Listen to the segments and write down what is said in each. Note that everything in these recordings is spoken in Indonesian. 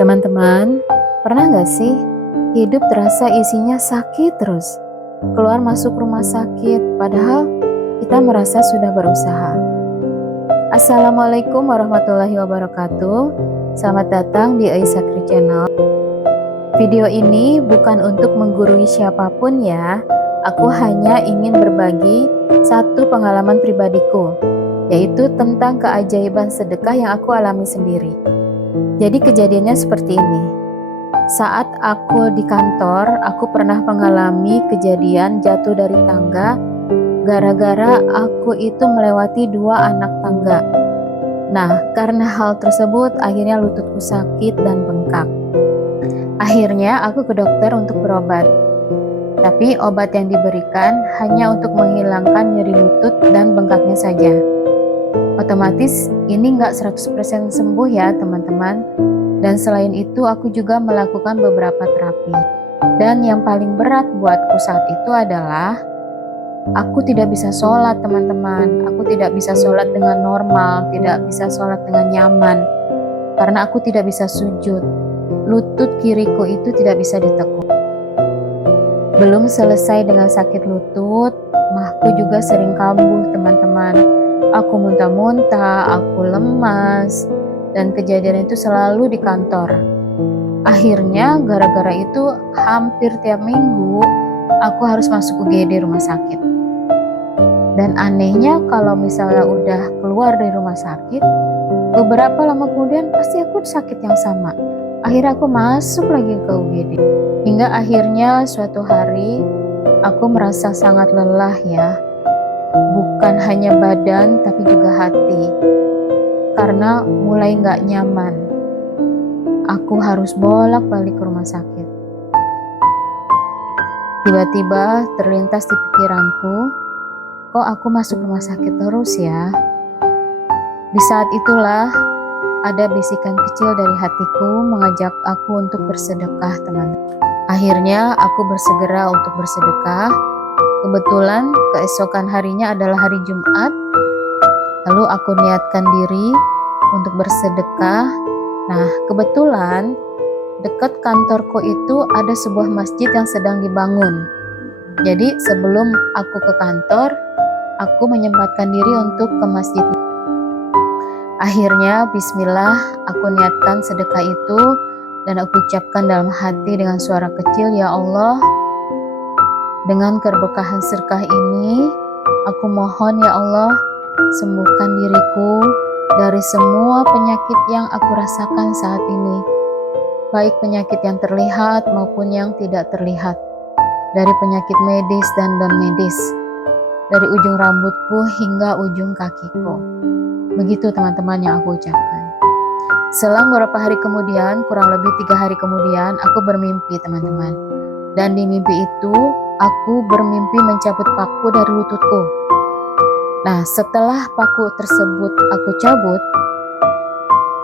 Teman-teman, pernah gak sih hidup terasa isinya sakit terus? Keluar masuk rumah sakit, padahal kita merasa sudah berusaha. Assalamualaikum warahmatullahi wabarakatuh. Selamat datang di Aisakri Channel. Video ini bukan untuk menggurui siapapun ya. Aku hanya ingin berbagi satu pengalaman pribadiku, yaitu tentang keajaiban sedekah yang aku alami sendiri. Jadi kejadiannya seperti ini. Saat aku di kantor, aku pernah mengalami kejadian jatuh dari tangga gara-gara aku itu melewati 2 anak tangga. Nah, karena hal tersebut akhirnya lututku sakit dan bengkak. Akhirnya aku ke dokter untuk berobat. Tapi obat yang diberikan hanya untuk menghilangkan nyeri lutut dan bengkaknya saja. Otomatis ini nggak 100% sembuh ya teman-teman. Dan selain itu aku juga melakukan beberapa terapi. Dan yang paling berat buatku saat itu adalah aku tidak bisa sholat teman-teman. Aku tidak bisa sholat dengan normal, tidak bisa sholat dengan nyaman. Karena aku tidak bisa sujud. Lutut kiriku itu tidak bisa ditekuk. Belum selesai dengan sakit lutut, mahku juga sering kambuh teman-teman. Aku muntah-muntah, aku lemas, dan kejadian itu selalu di kantor. Akhirnya gara-gara itu hampir tiap minggu aku harus masuk UGD rumah sakit. Dan anehnya kalau misalnya udah keluar dari rumah sakit, beberapa lama kemudian pasti aku sakit yang sama. Akhirnya aku masuk lagi ke UGD. Hingga akhirnya suatu hari aku merasa sangat lelah ya. Bukan hanya badan tapi juga hati. Karena mulai gak nyaman. Aku harus bolak-balik ke rumah sakit. Tiba-tiba terlintas di pikiranku, kok aku masuk rumah sakit terus ya? Di saat itulah ada bisikan kecil dari hatiku mengajak aku untuk bersedekah teman. Akhirnya aku bersegera untuk bersedekah. Kebetulan keesokan harinya adalah hari Jumat. Lalu aku niatkan diri untuk bersedekah. Nah, kebetulan dekat kantorku itu ada sebuah masjid yang sedang dibangun. Jadi sebelum aku ke kantor, aku menyempatkan diri untuk ke masjid. Akhirnya bismillah aku niatkan sedekah itu dan aku ucapkan dalam hati dengan suara kecil, ya Allah, dengan keberkahan sedekah ini, aku mohon ya Allah, sembuhkan diriku dari semua penyakit yang aku rasakan saat ini. Baik penyakit yang terlihat maupun yang tidak terlihat. Dari penyakit medis dan non-medis. Dari ujung rambutku hingga ujung kakiku. Begitu teman-teman yang aku ucapkan. Selang beberapa hari kemudian, kurang lebih 3 hari kemudian, aku bermimpi teman-teman. Dan di mimpi itu, aku bermimpi mencabut paku dari lututku. Nah, setelah paku tersebut aku cabut,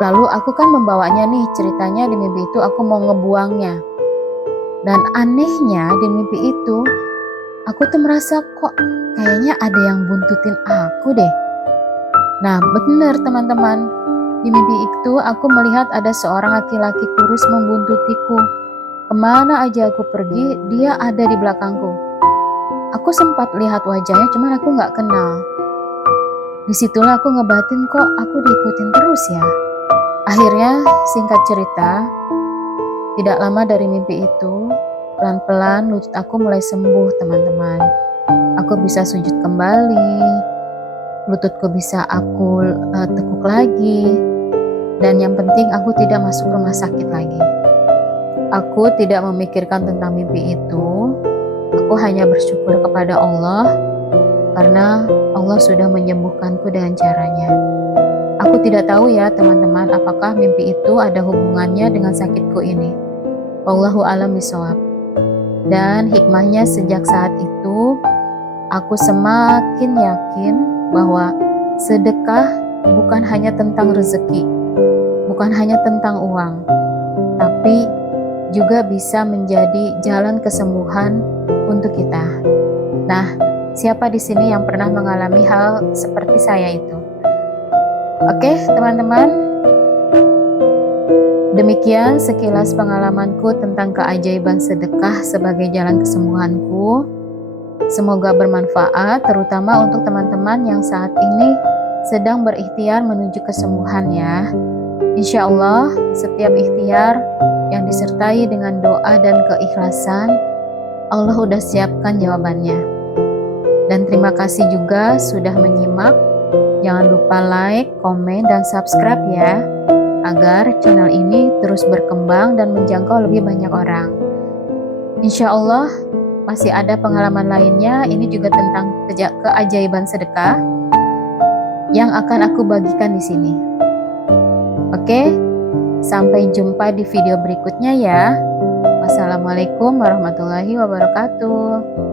lalu aku kan membawanya nih, ceritanya di mimpi itu aku mau ngebuangnya. Dan anehnya di mimpi itu, aku tuh merasa kok kayaknya ada yang buntutin aku deh. Nah, benar teman-teman. Di mimpi itu aku melihat ada seorang laki-laki kurus membuntutiku. Kemana aja aku pergi, dia ada di belakangku. Aku sempat lihat wajahnya, cuman aku gak kenal. Disitulah aku ngebatin kok aku diikutin terus ya. Akhirnya singkat cerita, tidak lama dari mimpi itu, pelan-pelan lutut aku mulai sembuh teman-teman. Aku bisa sujud kembali, lututku bisa aku tekuk lagi. Dan yang penting aku tidak masuk rumah sakit lagi. Aku tidak memikirkan tentang mimpi itu. Aku hanya bersyukur kepada Allah karena Allah sudah menyembuhkanku dengan caranya. Aku tidak tahu ya teman-teman apakah mimpi itu ada hubungannya dengan sakitku ini. Wallahu a'lam bishawab. Dan hikmahnya sejak saat itu aku semakin yakin bahwa sedekah bukan hanya tentang rezeki. Bukan hanya tentang uang, tapi juga bisa menjadi jalan kesembuhan untuk kita. Nah, siapa di sini yang pernah mengalami hal seperti saya itu? Oke, teman-teman. Demikian sekilas pengalamanku tentang keajaiban sedekah sebagai jalan kesembuhanku. Semoga bermanfaat, terutama untuk teman-teman yang saat ini sedang berikhtiar menuju kesembuhan ya. Insya Allah, setiap ikhtiar yang disertai dengan doa dan keikhlasan, Allah udah siapkan jawabannya. Dan terima kasih juga sudah menyimak. Jangan lupa like, komen, dan subscribe ya, agar channel ini terus berkembang dan menjangkau lebih banyak orang. Insya Allah, masih ada pengalaman lainnya, ini juga tentang keajaiban sedekah yang akan aku bagikan di sini. Oke, sampai jumpa di video berikutnya ya. Wassalamualaikum warahmatullahi wabarakatuh.